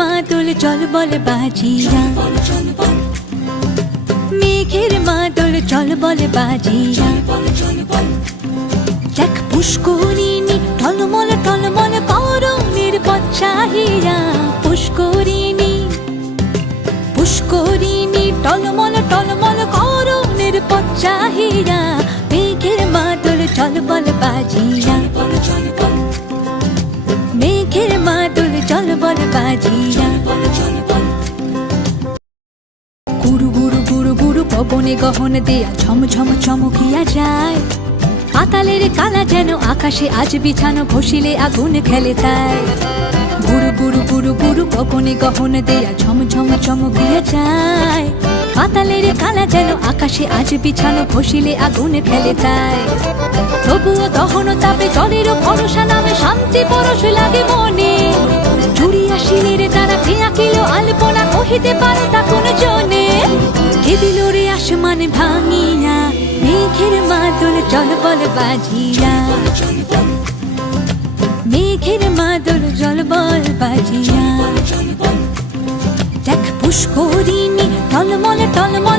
মাদল চল বল বাজিয়া, মেঘের মাদল চল বল বাজিয়া। দেখ পুষ্করিণী টলমল টলমল করণের পথ চাহিয়া, পুষ্করিণী পুষ্করিণী টলমল টলমল করণের পথ চাহিয়া। মেঘের মাদল চল বল বাজিয়া, মেঘের মাদল চল বল বাজিয়া। গুরু গুরু গুরু গুরু পবনে গহন দেয়া ঝম ঝম চমকিয়া যায়। পাতালের কালা যেন আকাশে আজ বিছানো, ঘষিলে আগুন খেলে তাই। গুরু গুরু গুরু গুরু পবনে গহন দেয়া ঝম ঝম চমকিয়া যায়। পাতালের কালা যেন আকাশে আজ বিছানো, ঘষিলে আগুন খেলে তাই। তবুও দহন তাপে জলেরও ভরসা নামে, শান্তি পরশ লাগে মনে। জুড়িয়া শিলের দ্বারা কে আঁকিল আলপনা, কহিতে পারে তা কোন জনে। কে দিল রে আসমান ভাঙিয়া, মেঘের মাদল চল বল বাজিয়া, মেঘের মাদল চল বল বাজিয়া। দেখ পুষ্করিণী টলমল টলমল